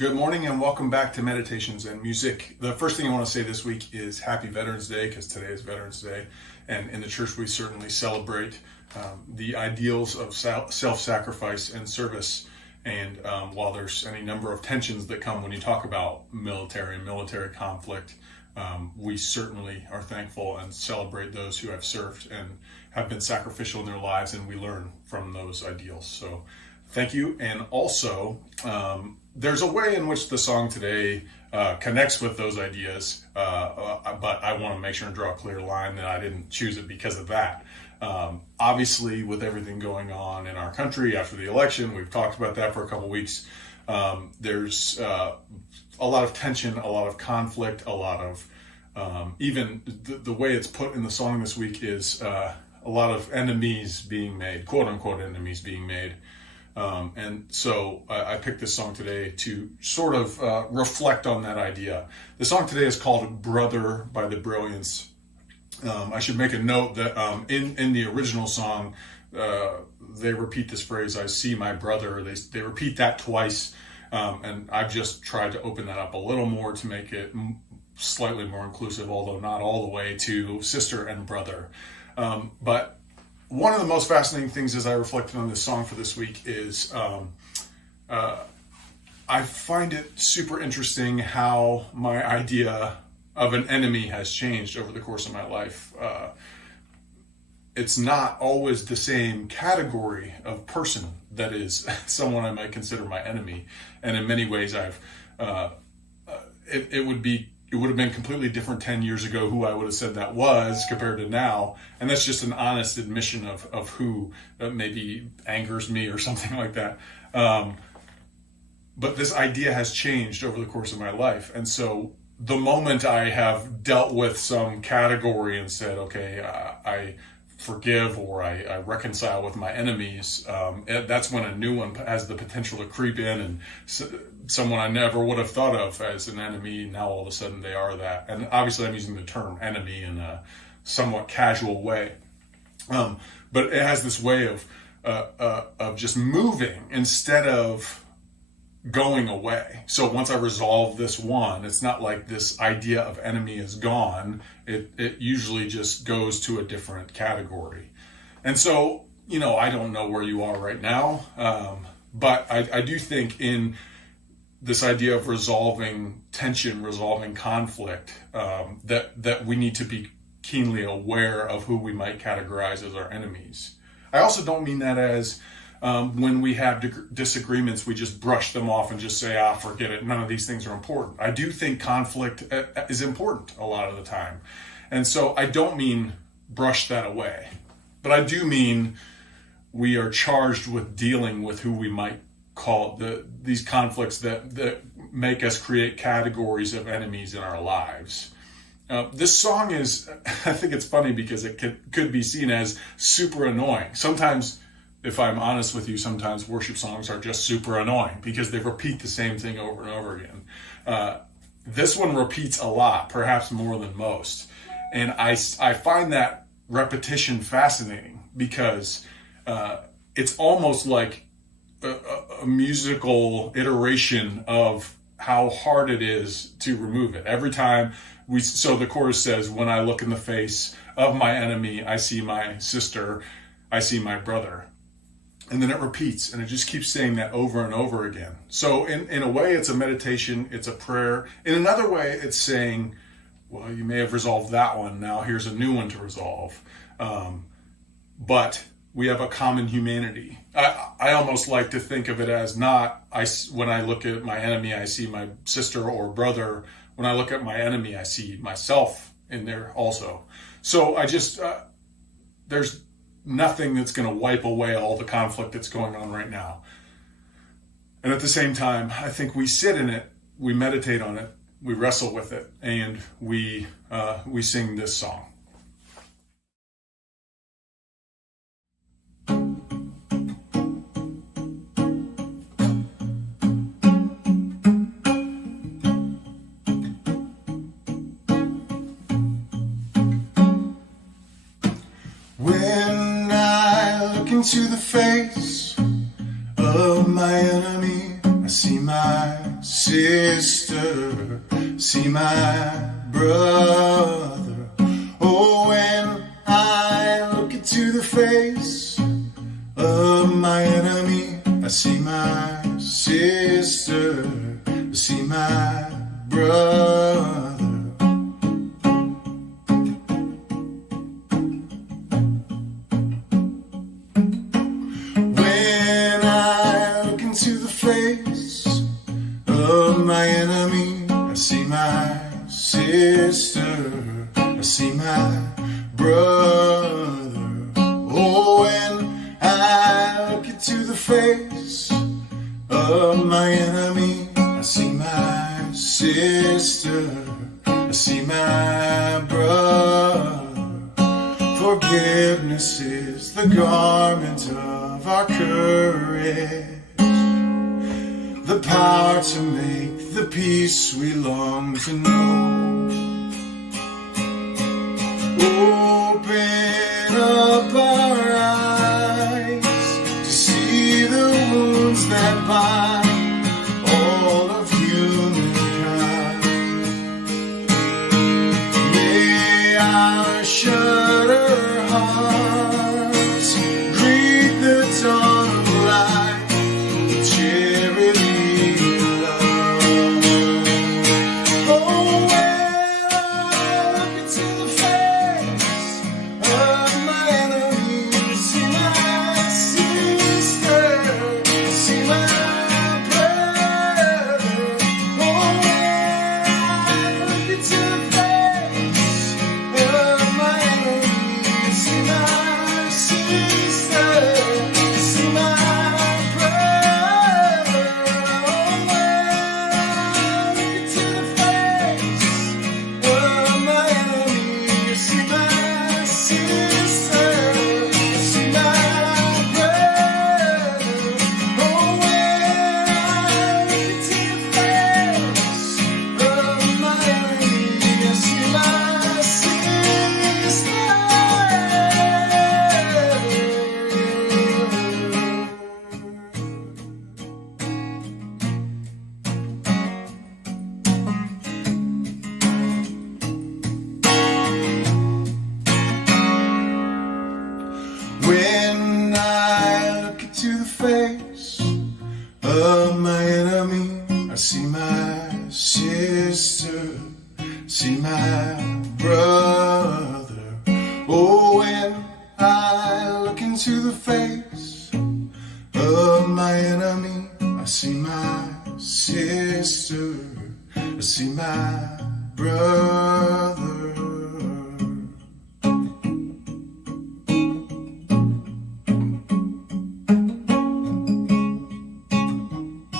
Good morning and welcome back to Meditations and Music. The first thing I want to say this week is Happy Veterans Day, because today is Veterans Day. And in the church, we certainly celebrate the ideals of self-sacrifice and service. And while there's any number of tensions that come when you talk about military and military conflict, we certainly are thankful and celebrate those who have served and have been sacrificial in their lives, and we learn from those ideals. So thank you. And also, there's a way in which the song today connects with those ideas, but I want to make sure and draw a clear line that I didn't choose it because of that. Obviously, with everything going on in our country after the election, we've talked about that for a couple weeks. There's a lot of tension, a lot of conflict, a lot of even the way it's put in the song this week is a lot of enemies being made, quote unquote enemies being made. And so I picked this song today to sort of reflect on that idea. The song today is called Brother by the Brilliance. I should make a note that in the original song, they repeat this phrase, I see my brother. They repeat that twice. And I've just tried to open that up a little more to make it slightly more inclusive, although not all the way to sister and brother. But one of the most fascinating things as I reflected on this song for this week is I find it super interesting how my idea of an enemy has changed over the course of my life. It's not always the same category of person that is someone I might consider my enemy. And in many ways, it would have been completely different 10 years ago who I would have said that was compared to now. And that's just an honest admission of who maybe angers me or something like that. But this idea has changed over the course of my life. And so the moment I have dealt with some category and said, okay, I forgive or I reconcile with my enemies, that's when a new one has the potential to creep in, and someone I never would have thought of as an enemy, now all of a sudden they are that. And obviously I'm using the term enemy in a somewhat casual way. But it has this way of just moving instead of going away. So once I resolve this one, it's not like this idea of enemy is gone. It usually just goes to a different category. And so, I don't know where you are right now, but I do think in this idea of resolving tension, resolving conflict, that we need to be keenly aware of who we might categorize as our enemies. I also don't mean that as when we have disagreements, we just brush them off and just say, forget it. None of these things are important. I do think conflict is important a lot of the time. And so I don't mean brush that away, but I do mean we are charged with dealing with who we might call these conflicts that make us create categories of enemies in our lives. This song is, I think it's funny because it could be seen as super annoying. Sometimes, if I'm honest with you, sometimes worship songs are just super annoying because they repeat the same thing over and over again. This one repeats a lot, perhaps more than most. And I find that repetition fascinating because it's almost like a musical iteration of how hard it is to remove it. Every time so the chorus says, when I look in the face of my enemy, I see my sister, I see my brother. And then it repeats, and it just keeps saying that over and over again. So in a way, it's a meditation, it's a prayer. In another way, it's saying, well, you may have resolved that one. Now here's a new one to resolve. But we have a common humanity. I almost like to think of it as not, when I look at my enemy, I see my sister or brother. When I look at my enemy, I see myself in there also. So I just, there's nothing that's going to wipe away all the conflict that's going on right now. And at the same time, I think we sit in it, we meditate on it, we wrestle with it, and we sing this song. When I look into the face of my enemy, I see my sister, see my brother. Oh, when I look into the face of my enemy, I see my sister, I see my brother. When I look into the face of my enemy, I see my sister, I see my brother. Oh, when I look into the face of my enemy, I see my sister, I see my brother. Forgiveness is the garment of our courage, the power to make the peace we long to know. Open up our eyes to see the wounds that bind all of humankind. May our shudder hearts greet the dawn of light with charity and love. Oh, when I look into the face of my enemy, I see my sister, I see my brother. Oh, when I look into the face of my enemy, I see my sister, I see my brother. Oh, when I look into the face of my enemy, I see my sister, I see my brother. Oh, when I look into the face of my enemy, I see my sister. When I look into the face of my enemy, I see my sister, see my brother. Oh, when I look into the face of my enemy, I see my sister, I see my brother.